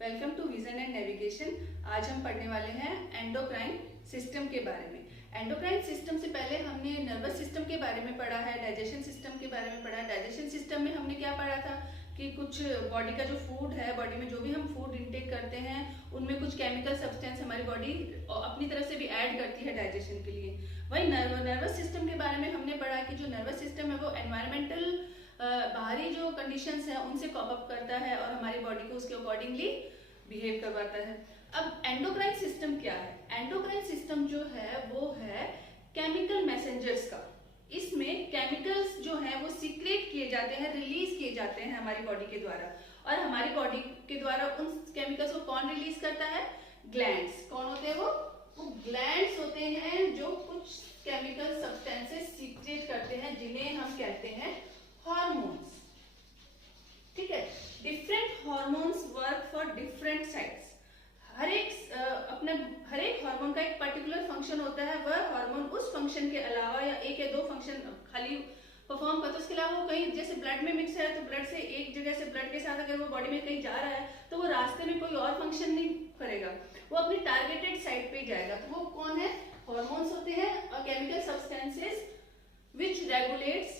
Welcome to vision and navigation. आज हम पढ़ने वाले हैं एंडोक्राइन सिस्टम के बारे में। एंडोक्राइन सिस्टम से पहले हमने नर्वस सिस्टम के बारे में पढ़ा है, डाइजेशन सिस्टम के बारे में पढ़ा है। डाइजेशन सिस्टम में हमने क्या पढ़ा था कि कुछ बॉडी का जो फूड है, बॉडी में जो भी हम फूड इंटेक करते हैं उनमें कुछ केमिकल सब्सटेंस हमारी बॉडी अपनी तरफ से भी ऐड करती है डाइजेशन के लिए। वही नर्वस सिस्टम के बारे में हमने पढ़ा कि जो नर्वस सिस्टम है वो एनवायरमेंटल बाहरी जो कंडीशंस है उनसे कॉप अप करता है और हमारी बॉडी को उसके अकॉर्डिंगली बिहेव करवाता है। अब एंडोक्राइन सिस्टम क्या है? एंडोक्राइन सिस्टम जो है वो है केमिकल मैसेंजर्स का। इसमें केमिकल्स जो है वो सीक्रेट किए जाते हैं, रिलीज किए जाते हैं हमारी बॉडी के द्वारा। और हमारी बॉडी के द्वारा उन केमिकल्स को कौन रिलीज करता है? ग्लैंड्स। कौन होते हैं वो ग्लैंड्स होते हैं जो कुछ केमिकल सब्सटेंसेस सीक्रेट करते हैं, जिन्हें हम कहते हैं हॉर्मोन्स। ठीक है, different hormones work for different sites. हर एक हार्मोन का एक पर्टिकुलर फंक्शन होता है। वह हार्मोन उस फंक्शन के अलावा या एक या दो फंक्शन खाली परफॉर्म करता है, उसके अलावा वो कहीं जैसे ब्लड में मिक्स है तो ब्लड से एक जगह से ब्लड के साथ अगर वो बॉडी में कहीं जा रहा है तो वो रास्ते में कोई और फंक्शन नहीं करेगा, वो अपनी टारगेटेड साइट पे जाएगा। तो वो कौन है? हॉर्मोन्स होते हैं और chemical substances which regulates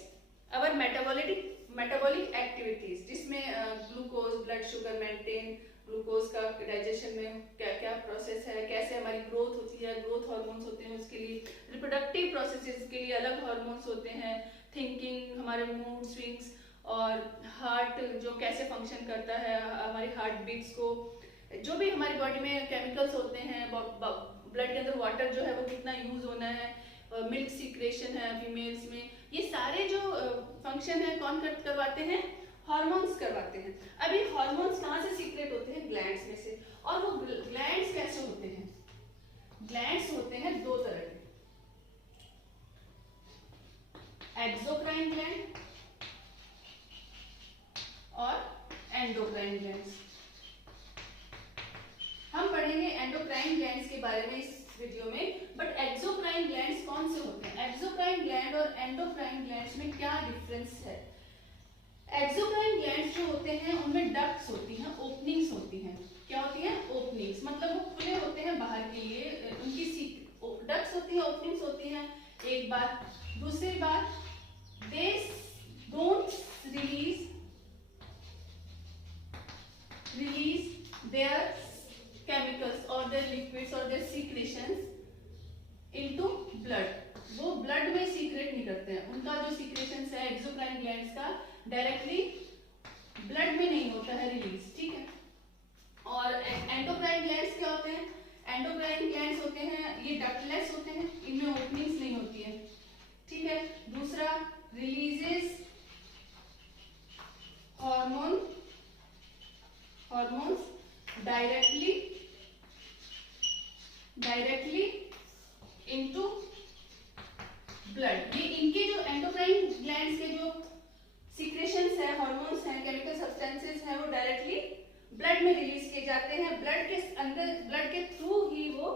our metabolic activities, जिसमें glucose, blood sugar maintain, glucose का डाइजेशन में क्या क्या प्रोसेस है, कैसे हमारी ग्रोथ होती है, ग्रोथ हार्मोन्स होते हैं उसके लिए, रिप्रोडक्टिव प्रोसेसेस के लिए अलग हार्मोन्स होते हैं, थिंकिंग, हमारे मूड स्विंग्स, और हार्ट जो कैसे फंक्शन करता है, हमारी हार्ट बीट्स को, जो भी हमारी बॉडी में केमिकल्स होते हैं, ब्लड के अंदर वाटर जो है वो कितना यूज होना है, मिल्क सीक्रेशन है फीमेल्स में, ये सारे जो फंक्शन है कौन करवाते हैं? हार्मोन्स करवाते हैं। अब ये हार्मोन्स कहाँ से सीक्रेट होते हैं? ग्लैंड्स में से। और वो ग्लैंड्स कैसे होते हैं? ग्लैंड्स होते हैं दो तरह के, एक्सोक्राइन ग्लैंड और एंडोक्राइन ग्लैंड्स। हम पढ़ेंगे एंडोक्राइन ग्लैंड्स के बारे में इस वीडियो में, बट एक्सोक्राइन ग्लैंड्स कौन से होते हैं? एक्सोक्राइन ग्लैंड और एंडोक्राइन ग्लैंड्स में क्या डिफरेंस है? एक्सोक्राइन ग्लैंड्स जो होते हैं उनमें डक्ट्स होती हैं, ओपनिंग्स होती हैं। क्या होती हैं? ओपनिंग्स, मतलब वो खुले होते हैं बाहर के लिए, उनकी डक्ट्स होती है, ओपनिंग्स होती हैं। एक बात। दूसरी बात, they don't release there chemicals or their liquids or their secretions into blood। वो ब्लड में सीक्रेट नहीं करते हैं। उनका जो सीक्रेशंस है एक्सोक्राइन ग्लैंड्स का डायरेक्टली ब्लड में नहीं होता है रिलीज। ठीक है। और एंडोक्राइन ग्लैंड्स क्या होते हैं? एंडोक्राइन ग्लैंड्स होते हैं, ये डक्टलेस होते हैं, इनमें ओपनिंग्स नहीं होती है। ठीक है। दूसरा, releases hormones directly into blood. ये इनके जो एंडोक्राइन ग्लैंड्स के जो सीक्रेशंस है, हार्मोन्स हैं, केमिकल सब्सटेंसेस हैं, वो डायरेक्टली ब्लड में रिलीज किए जाते हैं। ब्लड के अंदर, ब्लड के थ्रू ही वो,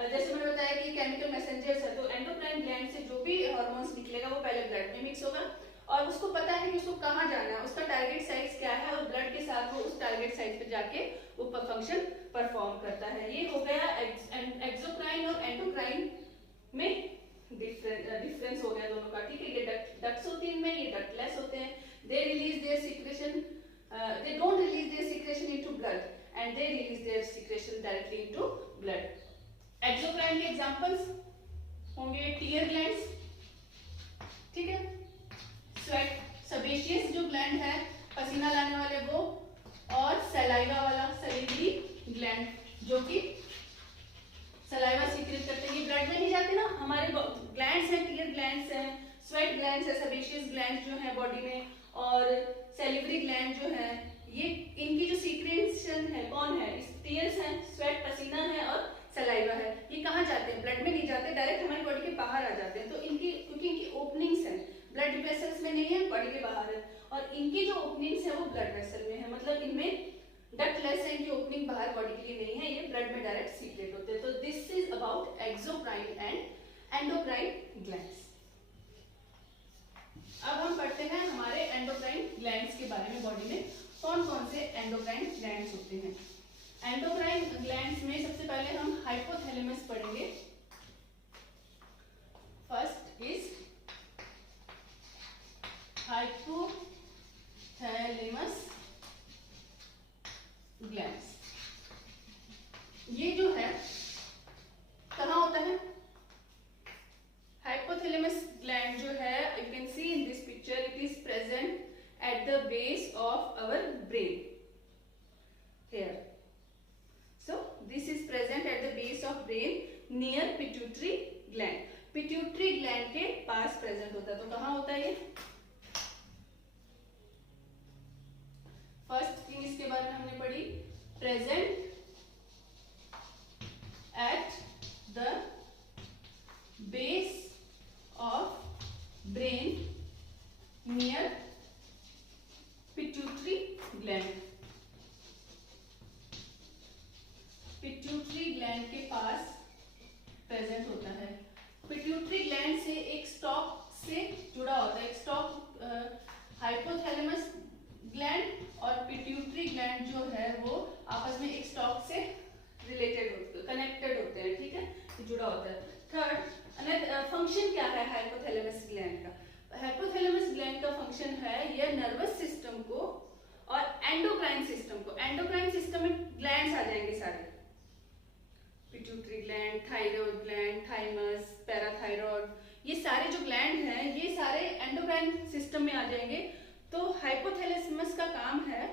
जैसे मैंने बताया कि केमिकल मैसेंजर्स है, तो एंडोक्राइन ग्लैंड से जो भी हार्मोन्स निकलेगा वो पहले ब्लड में मिक्स होगा और उसको पता है कि उसको कहाँ जाना है, उसका टारगेट साइट्स क्या है, और ब्लड के साथ वो उस टारगेट साइट पे जाके वो फंक्शन परफॉर्म करता है। ये हो गया एक्सोक्राइन और एंडोक्राइन में डिफरेंस हो गया दोनों का। ठीक है। ये डक्ट्स होती हैं इनमें, ये डक्टलेस होते हैं। They release there secretion, they don't release there secretion into blood and they release there secretion directly into blood. Exocrine के एग्जांपल्स होंगे टीयर ग्लैंड्स। ठीक है। स्वेट, सेबेशियस जो ग्लैंड है, पसीना लाने वाले वो, और सलाइवा वाला सैलिवरी ग्लैंड जो कि सलाइवा सीक्रेट करते हैं। ये ब्लड में नहीं जाते ना, हमारे ग्लैंड्स हैं, टीयर ग्लैंड्स हैं, स्वेट ग्लैंड्स है, सेबेशियस ग्लैंड्स जो है बॉडी में, और सैलिवरी ग्लैंड जो है, ये इनकी जो सीक्रेशन है कौन है? टीयर्स हैं, स्वेट पसीना है, और सलाइवा है। ये कहाँ जाते हैं? ब्लड में नहीं जाते, डायरेक्ट हमारी बॉडी के बाहर आ जाते हैं। तो इनकी, क्योंकि इनकी ओपनिंग्स हैं, ब्लड वेसल्स में नहीं है, बॉडी के बाहर है, और इनकी जो ओपनिंग्स है वो ब्लड वेसल में है, मतलब इनमें डक्टलेस है, इनकी ओपनिंग बाहर बॉडी के लिए नहीं है, ये ब्लड में डायरेक्ट सीक्रेट होते हैं। तो this is about exocrine and endocrine glands. अब हम पढ़ते हैं हमारे एंडोक्राइन ग्लैंड्स के बारे में। बॉडी में कौन कौन से एंडोक्राइन ग्लैंड्स होते हैं? एंडोक्राइन ग्लैंड्स में सबसे पहले हम हाइपोथैलेमस पढ़ेंगे। First is hypothalamus glands. ये जो है कहाँ होता है? हाइपोथैलेमस ग्लैंड जो है, you can see in this picture, it is present at the base of our brain here. So this is present at the base of brain near pituitary gland. Pituitary gland के पास present होता है। तो कहाँ होता है ये? First thing इसके बारे में हमने पढ़ी, present at the base of brain near pituitary gland. Pituitary gland के पास प्रेजेंट होता है। पिट्यूटरी ग्लैंड से एक स्टॉक से जुड़ा होता है, एक स्टॉक हाइपोथैलेमस ग्लैंड और पिट्यूटरी ग्लैंड जो है वो आपस में एक स्टॉक से रिलेटेड कनेक्टेड होते हैं, ठीक है, जुड़ा होता है। थर्ड, फंक्शन क्या है हाइपोथैलेमस ग्लैंड का? हाइपोथैलेमस ग्लैंड का फंक्शन है ये नर्वस सिस्टम को और एंडोक्राइन सिस्टम को, एंडोक्राइन सिस्टम में ग्लैंड्स आ जाएंगे सारे, pituitary gland, thyroid gland, thymus, parathyroid, ये सारे जो ग्लैंड हैं ये सारे एंडोक्राइन सिस्टम में आ जाएंगे। तो हाइपोथैलेमस का काम है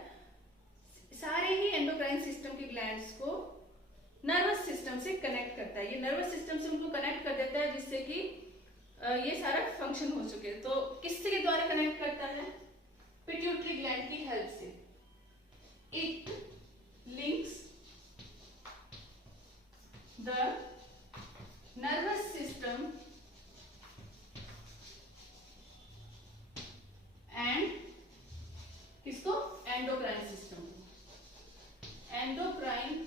सारे ही एंडोक्राइन सिस्टम के ग्लैंड्स को नर्वस सिस्टम से कनेक्ट करता है। ये नर्वस सिस्टम से उनको कनेक्ट कर देता है जिससे कि ये सारा फंक्शन हो चुके। तो किसके द्वारा कनेक्ट करता है? पिट्यूटरी ग्लैंड की हेल्प से। It links the nervous system and किसको? Endocrine system. एंडोक्राइन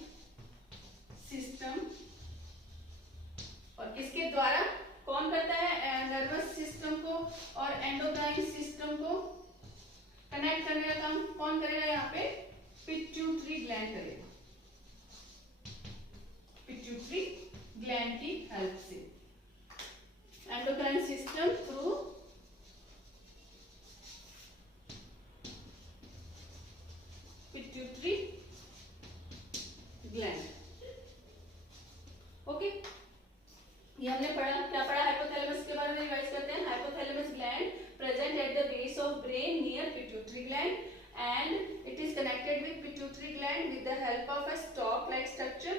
सिस्टम और किसके द्वारा? कौन करता है? नर्वस सिस्टम को और एंडोक्राइन सिस्टम को कनेक्ट करने का काम कौन करेगा? यहाँ पे पिट्यूटरी ग्लैंड करेगा, पिट्यूटरी ग्लैंड की हेल्प से। Endocrine system through pituitary gland. Okay, ये हमने पढ़ा। क्या पढ़ा? हाइपोथैलेमस के बारे में रिवाइज करते हैं। Hypothalamus gland present at the base of brain near pituitary gland and it is connected with pituitary gland with the help of a stalk like structure,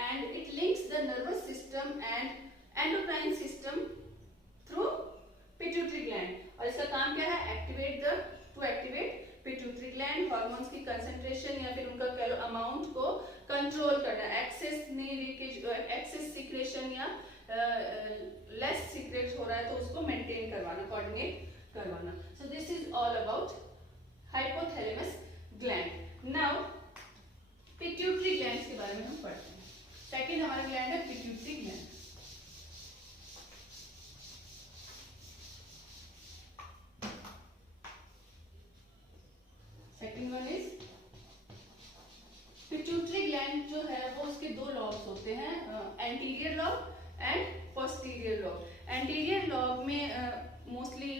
and it links the nervous system and endocrine system through pituitary gland। और इसका काम क्या है? Activate pituitary gland, hormones की concentration या फिर उनका amount को कंट्रोल करना, एक्सेस नहीं लीकेज, एक्सेस सीक्रेशन या लेस सीक्रेट हो रहा है तो उसको मेंटेन करवाना, कोऑर्डिनेट करवाना। So this is all about hypothalamus gland. Now pituitary glands के बारे में हम पढ़ते हैं। सेकंड हमारा ग्लैंड है pituitary gland. Second one is pituitary gland जो है वो उसके दो लॉब्स होते हैं, anterior lobe and posterior lobe. Anterior lobe में मोस्टली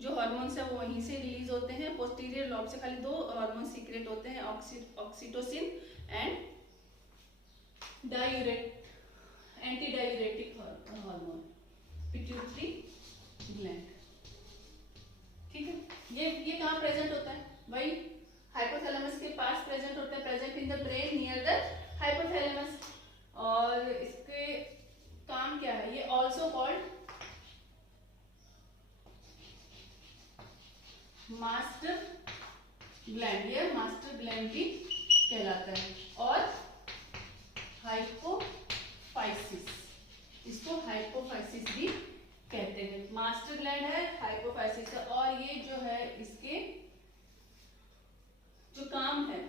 जो हार्मोन्स है वो वहीं से रिलीज होते हैं। पोस्टीरियर लॉब से खाली दो हार्मोन सीक्रेट होते हैं, oxytocin and anti diuretic hormone. Pituitary gland, ठीक है, ये कहाँ प्रेजेंट होता है? वही हाइपोथैलेमस के पास प्रेजेंट होता है, present in the brain near the hypothalamus. और इसके काम क्या है? ये ऑल्सो कॉल्ड मास्टर ग्लैंड, ये मास्टर ग्लैंड भी कहलाता है। और हाइपोफाइसिस, इसको हाइपोफाइसिस भी कहते हैं। मास्टर ग्लैंड है, हाइपोफाइसिस है। और ये जो है इसके जो काम है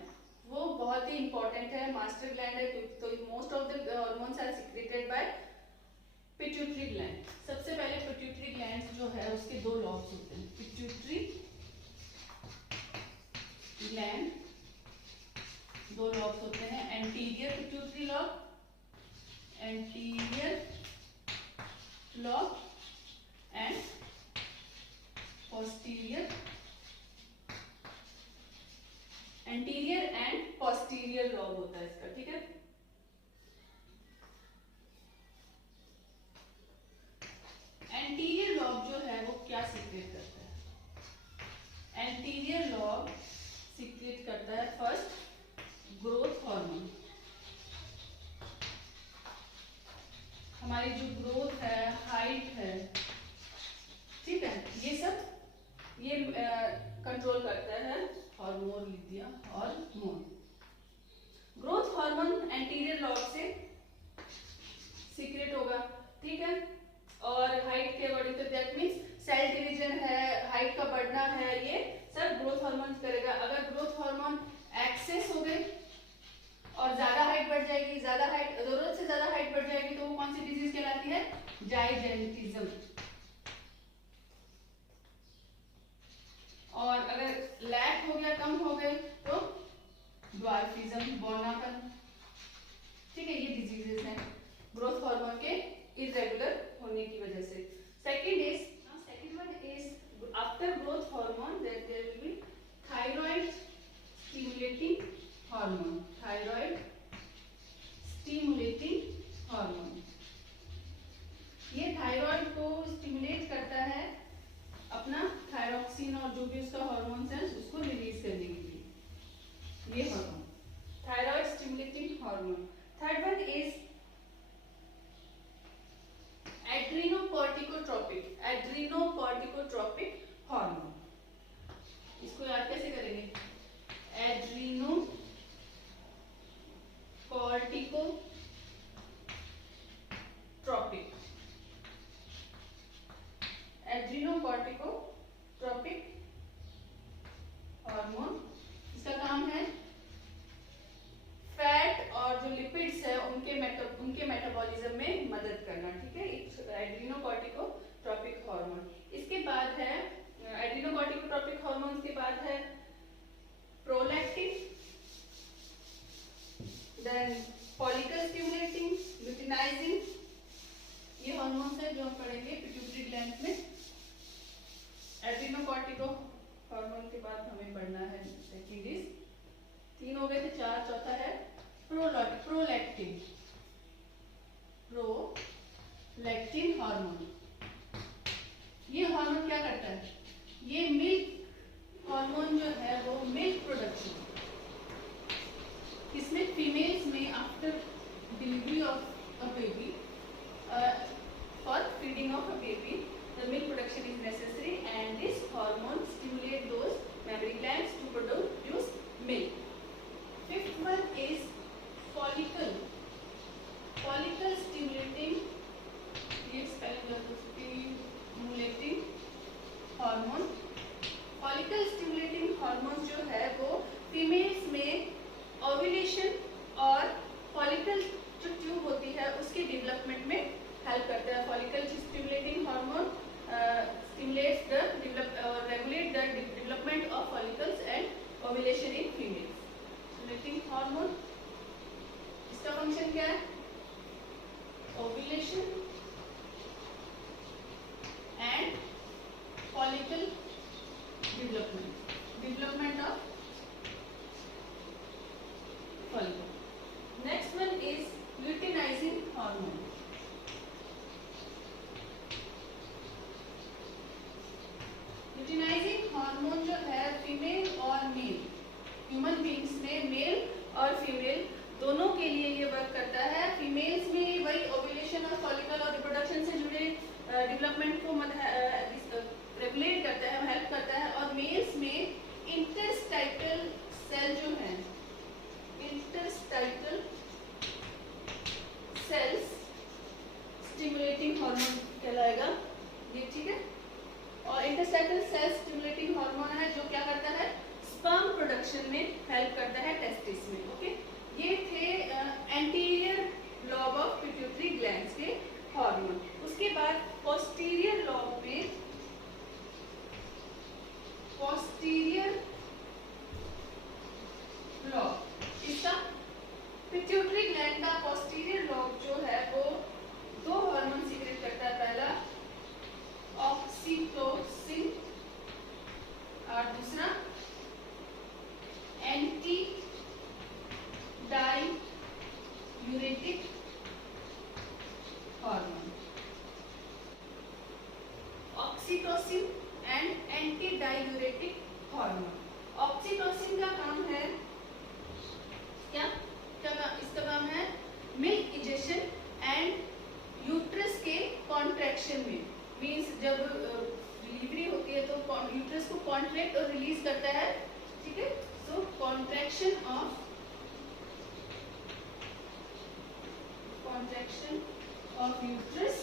वो बहुत ही इंपॉर्टेंट है। मास्टर ग्लैंड है तो most of the hormones are secreted by pituitary gland. सबसे पहले पिट्यूटरी ग्लैंड जो है उसके दो लॉब्स होते हैं, पिट्यूटरी ग्लैंड दो लॉब्स होते हैं, anterior pituitary lobe, anterior lobe and posterior, anterior and posterior lobe होता है इसका, ठीक है। एंटीरियर लॉब जो है वो क्या सीक्रेट करता है? एंटीरियर लॉब सीक्रेट करता है फर्स्ट ग्रोथ हार्मोन। हमारी जो ग्रोथ है, हाइट है, ठीक है, ये सब ये कंट्रोल करता है हार्मोन, लिख दिया hormone. Growth hormone anterior lobe से सीक्रेट होगा, ठीक है। और हाइट के अकॉर्डिंग तो दैट मीन्स सेल डिवीजन है, हाइट का बढ़ना है, ये सब ग्रोथ हार्मोन करेगा। अगर ग्रोथ हार्मोन एक्सेस हो गए और ज्यादा हाइट बढ़ जाएगी, ज्यादा हाइट, जरूरत से ज्यादा हाइट बढ़ जाएगी तो वो कौन सी डिजीज कहलाती है? जाइजेंटिज्म। और अगर लैक हो गया, कम हो गए तो ड्वार्फिज्म, बौनापन, ठीक है, ये डिजीजेस हैं ग्रोथ हार्मोन के इरेगुलर होने की वजह से। Second one is after growth hormone there will be thyroid stimulating hormone, thyroid stimulating hormone. ये थायराइड को स्टिमुलेट करता है अपना थायरॉक्सिन और जो भी उसका हार्मोन्स है उसको रिलीज करने के लिए, ये hormone thyroid stimulating hormone. Third one is adrenocorticotropic, adrenocorticotropic hormone. इसको याद कैसे करेंगे? एड्रीनोकॉर्टिकोट्रोपिक, एड्रीनोकॉर्टिकोट्रोपिक हार्मोन, इसका काम है फैट और जो लिपिड्स है उनके मेटाबॉलिज्म में मदद करना, ठीक है, एड्रीनोकॉर्टिकोट्रोपिक हार्मोन। इसके बाद है एड्रीनोकॉर्टिकोट्रोपिक हार्मोन के बाद है prolactin, then follicle stimulating, luteinising, ये हार्मोन्स है जो हम पढ़ेंगे पिट्यूटरी ग्लैंड में। एड्रीनोकॉर्टिको हार्मोन के बाद हमें पढ़ना है सेकंड इज, तीन हो गए थे, चार, चौथा है प्रोलैक्टिन, प्रोलैक्टिन हार्मोन। ये हार्मोन क्या करता है? ये मिल्क हार्मोन जो है वो मिल्क प्रोडक्शन, इसमें फीमेल्स में after delivery of a baby, for feeding of a baby, the milk production is necessary and this hormone stimulate those mammary glands to produce milk. Fifth one is follicle, follicle stimulating, ये stimulating hormone। follicle stimulating hormone जो है वो females में ovulation और follicle जो tube होती है उसके डेवलपमेंट में हेल्प करता है। Follicle stimulating hormone stimulates the regulate the development of follicles and ovulation in females. Stimulating hormone, इसका फंक्शन क्या है? ovulation and follicle development of follicle. Next one is luteinizing hormone. Luteinizing hormone जो है female और male, human beings में male और female दोनों के लिए ये वर्क करता है। फीमेल्स में वही ओव्यूलेशन और फॉलिकल और रिप्रोडक्शन से जुड़े डेवलपमेंट को रेगुलेट करता है, हेल्प करता है, और मेल्स में इंटरस्टाइटल सेल जो है, इंटरस्टाइटल सेल्स स्टिमुलेटिंग हार्मोन कहलाएगा ये, ठीक है। और इंटरस्टाइटल सेल स्टिमुलेटिंग हार्मोन है जो क्या करता है? स्पर्म प्रोडक्शन में हेल्प करता है टेस्टिस में, ओके। ये थे anterior lobe of pituitary glands के हार्मोन। उसके बाद पोस्टीरियर लॉब में, पोस्टीरियर लॉब, इसका पिट्यूटरी ग्लैंड का पोस्टीरियर लोब जो है वो दो हार्मोन सीक्रेट करता है, पहला ऑक्सीटोसिन और दूसरा anti diuretic hormone. Oxytocin and anti diuretic hormone. Oxytocin का काम है क्या इसका काम है मिल्क इजेशन एंड यूट्रस के कॉन्ट्रैक्शन में, मींस जब डिलीवरी होती है तो यूट्रस को कॉन्ट्रैक्ट और रिलीज करता है, ठीक है। So contraction of uterus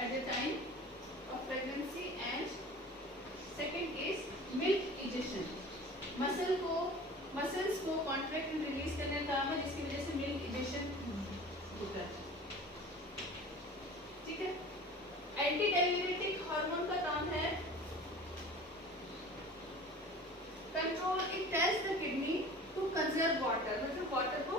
at the time of pregnancy and second case milk ejection. Muscles को कॉन्ट्रैक्ट एंड रिलीज करने का काम है, जिसकी वजह से मिल्क इजेशन होता है, ठीक है। एंटी डाययूरेटिक हार्मोन का काम है control, it tells the kidney to conserve water, मतलब वाटर को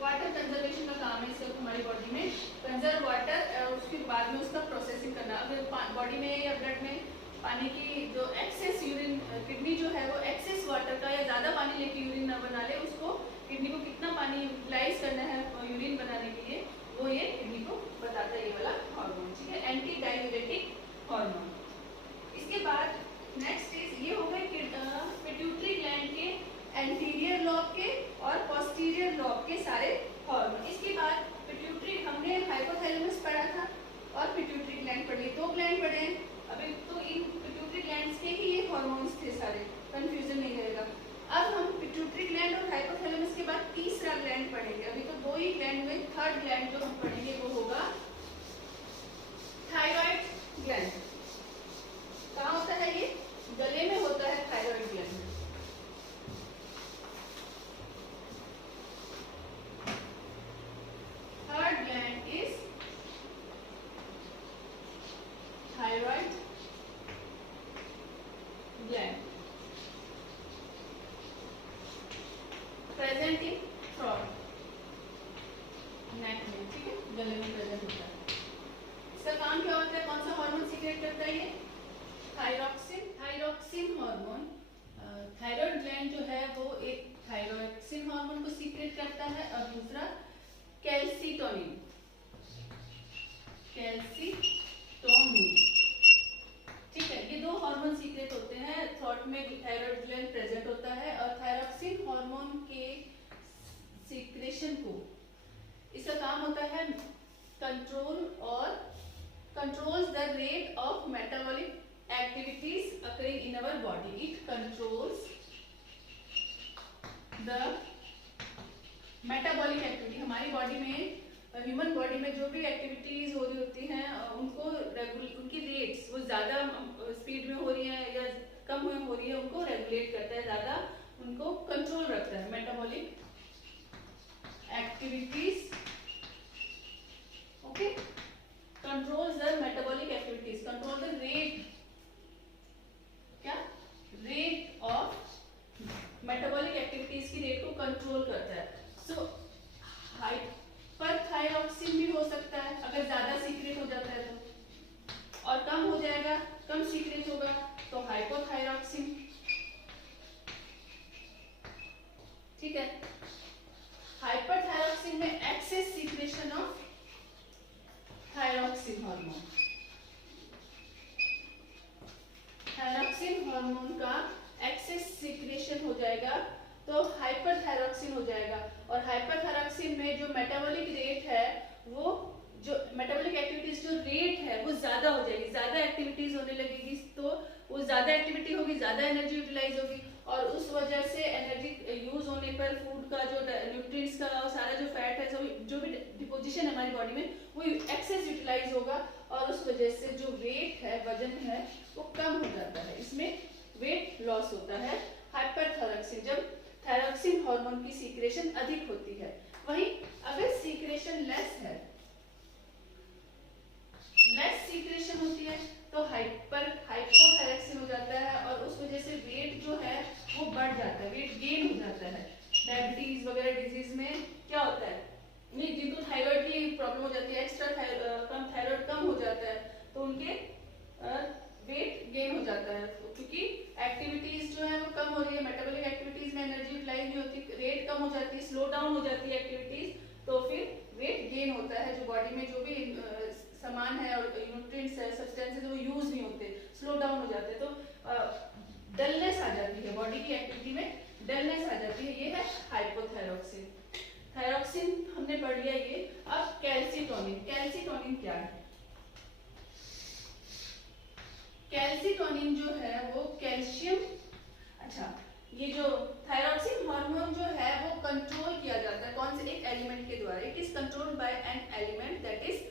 वाटर कंजर्वेशन का काम है इसका हमारी बॉडी में, कंजर्व वाटर, उसके बाद में उसका प्रोसेसिंग करना। अगर बॉडी में या ब्लड में पानी की जो एक्सेस यूरिन, किडनी जो है वो एक्सेस वाटर का या ज्यादा पानी लेके यूरिन ना बना ले, उसको किडनी को कितना पानी यूटिलाइज करना है यूरिन बनाने के लिए, वो ये किडनी को बताता है, ये वाला हार्मोन, ठीक है, एंटी डाययूरेटिक हार्मोन। इसके बाद नेक्स्ट इज ये हो गए पिट्यूटरी ग्लैंड के एंटीरियर लॉब के और पोस्टीरियर लॉब के सारे हार्मोन। इसके बाद पिट्यूटरी, हमने हाइपोथैलेमस पढ़ा था और पिट्यूटरी ग्लैंड पढ़ ली, दो ग्लैंड पढ़े हैं अभी, तो इन पिट्यूटरी ग्लैंड्स के ही ये हार्मोन्स थे सारे, कंफ्यूजन नहीं रहेगा। अब हम पिट्यूटरी ग्लैंड और हाइपोथैलेमस के बाद तीसरा ग्लैंड पढ़ेंगे, अभी तो दो ही ग्लैंड में थर्ड ग्लैंड जो हम पढ़ेंगे वो होगा थायराइड ग्लैंड। कहाँ होता है ये? गले में होता है thyroid gland. Third gland is thyroid gland, present in throat, neck में, ठीक है, गले में प्रेजेंट होता है। इसका काम क्या होता है, कौन सा हार्मोन सीक्रेट करता है ये? Thyroxine hormone. थायराइड ग्लैंड जो है वो एक थायरॉक्सिन हार्मोन को सीक्रेट करता है और दूसरा कैल्सीटोनिन, ठीक है, ये दो हार्मोन सीक्रेट होते हैं, थ्रोट में थायराइड ग्लैंड प्रेजेंट होता है और थायरॉक्सिन हार्मोन के सीक्रेशन को, इसका काम होता है controls the rate of metabolic activities occurring in our body. It controls the metabolic activity, हमारी बॉडी में, ह्यूमन बॉडी में जो भी एक्टिविटीज हो रही होती हैं उनको उनकी रेट्स, वो ज्यादा स्पीड में हो रही है या कम हो रही है, उनको रेगुलेट करता है, ज्यादा उनको कंट्रोल रखता है। Metabolic activities, okay, controls the metabolic activities, control the rate, क्या, रेट ऑफ मेटाबॉलिक एक्टिविटीज की रेट को कंट्रोल करता है। सो हाइपरथायरॉक्सिन भी हो सकता है अगर ज्यादा सीक्रेट हो जाता है तो, और कम हो जाएगा, कम सीक्रेट होगा तो हाइपोथायरॉक्सिन, ठीक है। हाइपरथायरॉक्सिन में excess secretion of thyroxine hormone, thyroxine hormone का एक्सेस सीक्रेशन हो जाएगा तो हाइपरथायरॉक्सिन हो जाएगा, और हाइपरथायरॉक्सिन में जो मेटाबॉलिक रेट है, वो जो मेटाबॉलिक एक्टिविटीज जो रेट है वो ज्यादा हो जाएगी, ज्यादा एक्टिविटीज होने लगेगी, तो वो ज्यादा एक्टिविटी होगी, ज्यादा एनर्जी यूटिलाइज होगी, और उस वजह से एनर्जी यूज होने पर फूड का जो न्यूट्रिएंट्स का सारा जो फैट है, जो भी डिपोजिशन है हमारी बॉडी में, वो एक्सेस यूटिलाइज होगा, और उस वजह से जो वेट है, वजन है, वो कम हो जाता है, इसमें वेट लॉस होता है। हाइपरथायरॉक्सिन, जब थायरॉक्सिन हार्मोन की सीक्रेशन अधिक होती है। वहीं अगर सीक्रेशन लेस सीक्रेशन होती है तो हाइपोथायरॉक्सिन हो जाता है, और उस वजह से वेट जो है वो बढ़ जाता है, वेट गेन हो जाता है। डायबिटीज वगैरह डिजीज में क्या होता है, नहीं जिनको थायराइड की प्रॉब्लम हो जाती है, एक्स्ट्रा थायराइड कम हो जाता है, तो उनके वेट गेन हो जाता है, क्योंकि एक्टिविटीज जो है वो कम हो रही है, मेटाबॉलिक एक्टिविटीज में एनर्जी यूटिलाइज नहीं होती, रेट कम हो जाती है, स्लो डाउन हो जाती है एक्टिविटीज, तो फिर वेट गेन होता है, जो बॉडी में जो भी सामान है और न्यूट्रिएंट्स है, सब्सटेंसेस वो यूज नहीं होते, स्लो डाउन हो जाते हैं, तो डलनेस आ जाती है, बॉडी की एक्टिविटी में डलनेस आ जाती है, ये है हाइपोथायरॉक्सिन। थायरॉक्सिन हमने पढ़ लिया ये। अब कैल्सीटोनिन, कैल्सीटोनिन क्या है? कैल्सीटोनिन जो है वो कैल्शियम, अच्छा ये जो थायरॉक्सिन हार्मोन जो है वो कंट्रोल किया जाता है कौन से एक एलिमेंट के द्वारा, it is controlled by an element that is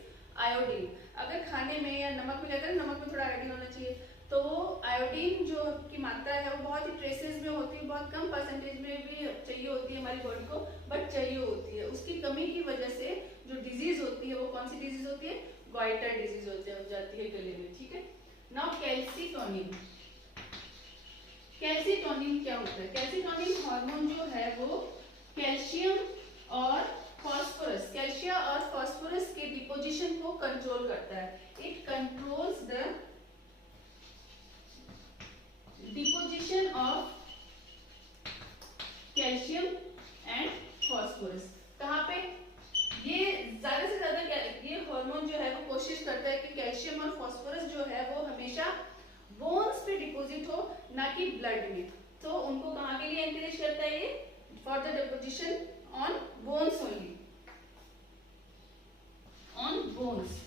iodine. अगर खाने में या नमक में लेते हैं, नमक में थोड़ा आयोडीन होना चाहिए, तो आयोडीन जो की मात्रा है वो बहुत ही ट्रेसेस में होती है, बहुत कम परसेंटेज में भी चाहिए होती है हमारी बॉडी को, बट चाहिए होती है। उसकी कमी की वजह से जो डिजीज होती है वो कौन सी डिजीज होती है? गॉइटर डिजीज हो जाती है गले में, ठीक है। नाउ कैल्सीटोनिन, कैल्सीटोनिन क्या होता है? कैल्सीटोनिन हार्मोन जो है वो कैल्शियम और फास्फोरस, कैल्शियम और फास्फोरस के डिपोजिशन को कंट्रोल करता है। It controls the deposition of calcium and phosphorus. कहाँ पे? ये ज्यादा से ज्यादा ये हार्मोन जो है वो कोशिश करता है कि कैल्शियम और फास्फोरस जो है वो हमेशा बोन्स पे डिपॉजिट हो, ना कि ब्लड में। तो उनको कहाँ के लिए एनकरेज करता है ये? For the deposition on bones only, on bones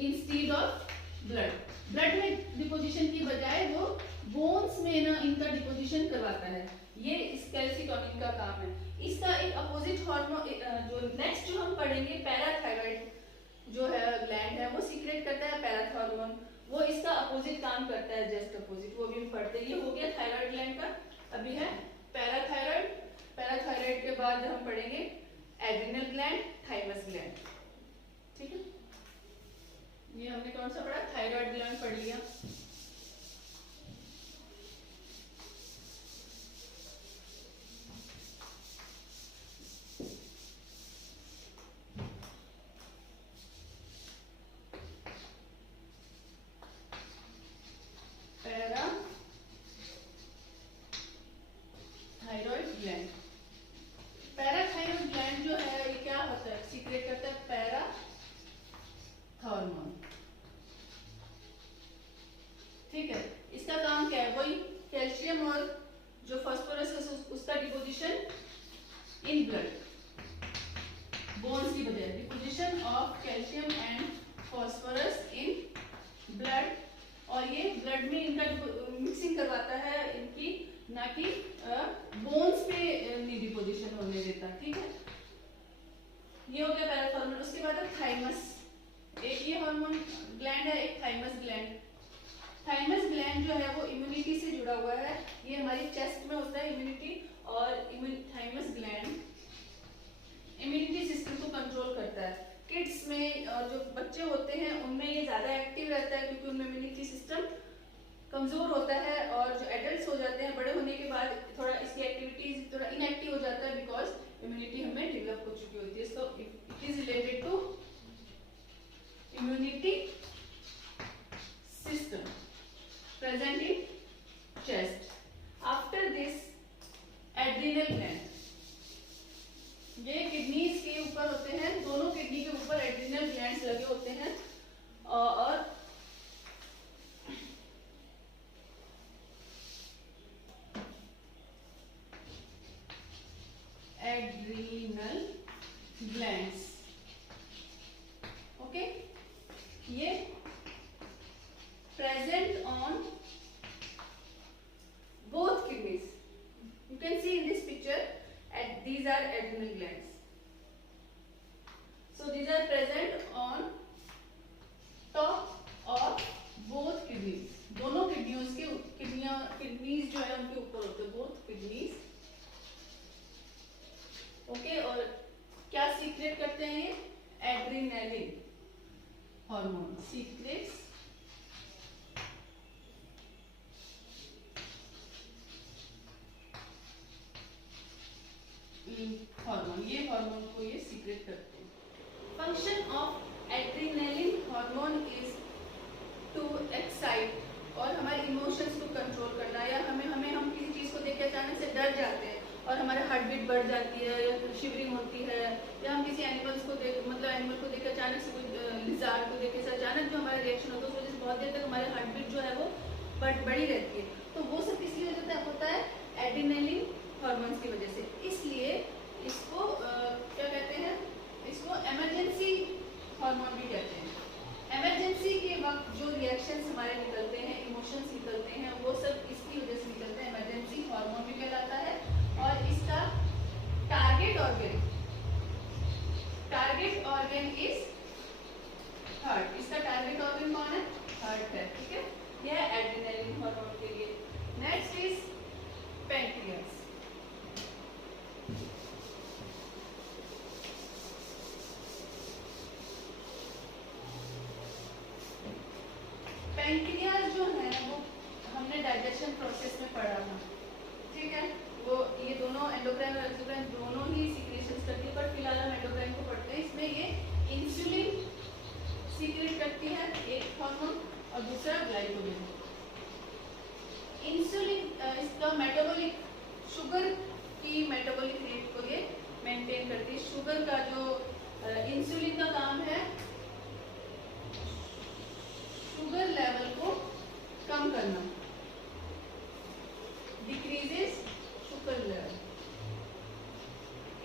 instead of blood. Blood में डिपोजिशन की बजाय वो बोन्स में ना इनका डिपोजिशन करवाता है। ये इस कैल्सीटोनिन का काम है। इसका एक अपोजिट हार्मोन जो नेक्स्ट जो हम पढ़ेंगे, पैराथायराइड जो है ग्लैंड है वो सीक्रेट करता है पैराथॉर्मोन, वो इसका अपोजिट काम करता है, जस्ट अपोजिट, वो भी हम पढ़ते हैं। ये हो गया थायराइड ग्लैंड का। अभी है पैराथायराइड। पैराथायराइड के बाद हम पढ़ेंगे एड्रिनल ग्लैंड, थाइमस ग्लैंड, ठीक है। ये हमने कौन सा पढ़ा? थायराइड ग्लैंड पढ़ लिया। ठीक है, इसका काम क्या है? वही कैल्शियम और जो फास्फोरस है उसका डिपोजिशन इन ब्लड, बोन्स की बजाय deposition of calcium and phosphorus in blood, और ये ब्लड में इनका मिक्सिंग करवाता है इनकी, ना कि बोन्स पे नहीं डिपोजिशन होने देता, ठीक है। ये हो गया पैराथॉर्मोन। उसके बाद है थाइमस। एक ये हार्मोन ग्लैंड है, एक थाइमस ग्लैंड। थाइमस ग्लैंड जो है वो इम्यूनिटी से जुड़ा हुआ है, ये हमारी चेस्ट में होता है इम्यूनिटी, और थाइमस ग्लैंड इम्यूनिटी सिस्टम को कंट्रोल करता है। किड्स में और जो बच्चे होते हैं उनमें ये ज्यादा एक्टिव रहता है, क्योंकि उनमें इम्यूनिटी सिस्टम कमजोर होता है, और जो एडल्ट्स हो जाते हैं बड़े होने के बाद थोड़ा इसकी एक्टिविटीज थोड़ा इनएक्टिव हो जाता है, बिकॉज इम्यूनिटी हमें डेवलप हो चुकी होती है। So it is related to immunity system present in chest. After this, adrenal gland, ये किडनीज के ऊपर होते हैं, दोनों किडनी के ऊपर एड्रिनल ग्लैंड्स लगे होते हैं, और एड्रिनल ग्लैंड्स, ओके, ये present on both kidneys. You can see in this picture, these are adrenal glands. So these are present on top of both kidneys. दोनों किडनियों के किडनीज जो है उनके ऊपर होते हैं, both kidneys. ओके, और क्या सीक्रेट करते हैं ये? एड्रेनालिन हार्मोन सीक्रेट्स हार्मोन, ये हार्मोन को ये सीक्रेट करते हैं। Function of adrenaline hormone is to excite और हमारे इमोशंस को कंट्रोल करना, या हम किसी चीज को देख के अचानक से डर जाते हैं और हमारे हार्ट बीट बढ़ जाती है या शिवरिंग होती है, या हम किसी एनिमल्स को देख एनिमल को देख अचानक से कोई लिज़ार्ड को देख के अचानक जो हमारा रिएक्शन होता है उस वजह से बहुत देर तक हमारे हार्ट बीट जो है वो बढ़ी रहती है। तो वो सब किस लिए होता है? एड्रेनालिन हार्मोन्स की वजह से। इसलिए इसको क्या कहते हैं? इसको इमरजेंसी हार्मोन भी कहते हैं। इमरजेंसी के वक्त जो रिएक्शंस हमारे निकलते हैं, इमोशंस निकलते हैं, वो सब इसकी वजह से निकलते हैं। इमरजेंसी हार्मोन भी कहलाता है। और इसका टारगेट ऑर्गन इज हार्ट। इसका टारगेट ऑर्गन कौन है? हार्ट है, ठीक है। यह एड्रेनालिन हार्मोन के लिए। Next is pancreas. पैंक्रियास जो है वो हमने डाइजेशन प्रोसेस में पढ़ा था, ठीक है। वो ये दोनों एंडोक्राइन और एक्सोक्राइन दोनों ही सीक्रेशंस करती है, पर फिलहाल हम एंडोक्राइन को पढ़ते हैं। इसमें ये इंसुलिन सीक्रेट करती है, एक हार्मोन, और दूसरा ग्लाइकोजन। इंसुलिन इसका मेटाबॉलिक, शुगर की मेटाबॉलिक रेट को ये मेंटेन करती है। शुगर का जो इंसुलिन का काम है शुगर लेवल को कम करना, decreases sugar level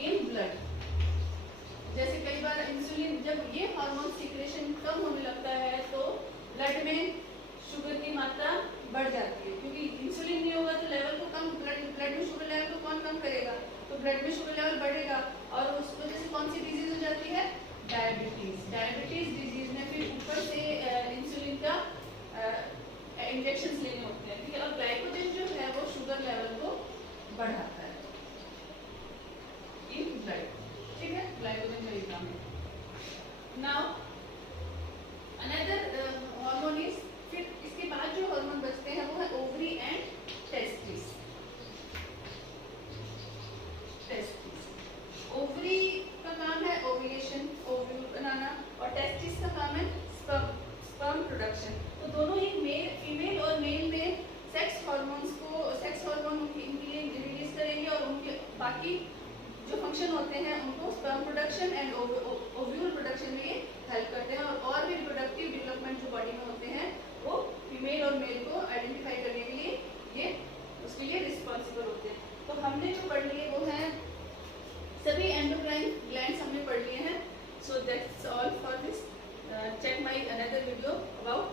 in blood. जैसे कई बार इंसुलिन, जब ये हार्मोन सीक्रेशन कम होने लगता है तो ब्लड में शुगर की मात्रा बढ़ जाती है, क्योंकि इंसुलिन नहीं होगा तो लेवल को कम, ब्लड में शुगर लेवल को कौन कम करेगा? तो ब्लड में शुगर लेवल बढ़ेगा और उस वजह से कौन सी डिजीज हो जाती है? डायबिटीज। डायबिटीज डिजीज में फिर ऊपर से इंसुलिन का इंजेक्शंस लेने होते हैं, ठीक है। और ग्लाइकोजन जो है वो शुगर लेवल को बढ़ाता है इन ब्लड, ठीक है। ग्लाइकोजन का ये काम है। नाउ अनदर हार्मोन इज, फिर इसके बाद जो हार्मोन बचते हैं वो है ओवरी एंड टेस्टिस। ओवरी का काम है ओव्यूलेशन, ओव्यूल बनाना, और टेस्टिस का काम है स्पर्म प्रोडक्शन। तो दोनों ही फीमेल और मेल में सेक्स हार्मोन इनके लिए रिलीज करेंगे और उनके बाकी जो फंक्शन होते हैं उनको sperm production and ovule production में ये हेल्प करते हैं। और भी रिप्रोडक्टिव डेवलपमेंट जो बॉडी में होते हैं वो फीमेल और मेल को आइडेंटिफाई करने के लिए ये उसके लिए रिस्पॉन्सिबल होते हैं। तो हमने जो पढ़ लिए वो है सभी एंडोक्राइन ग्लैंड्स हमने पढ़ लिए हैं। So that's all for this. Check my another video about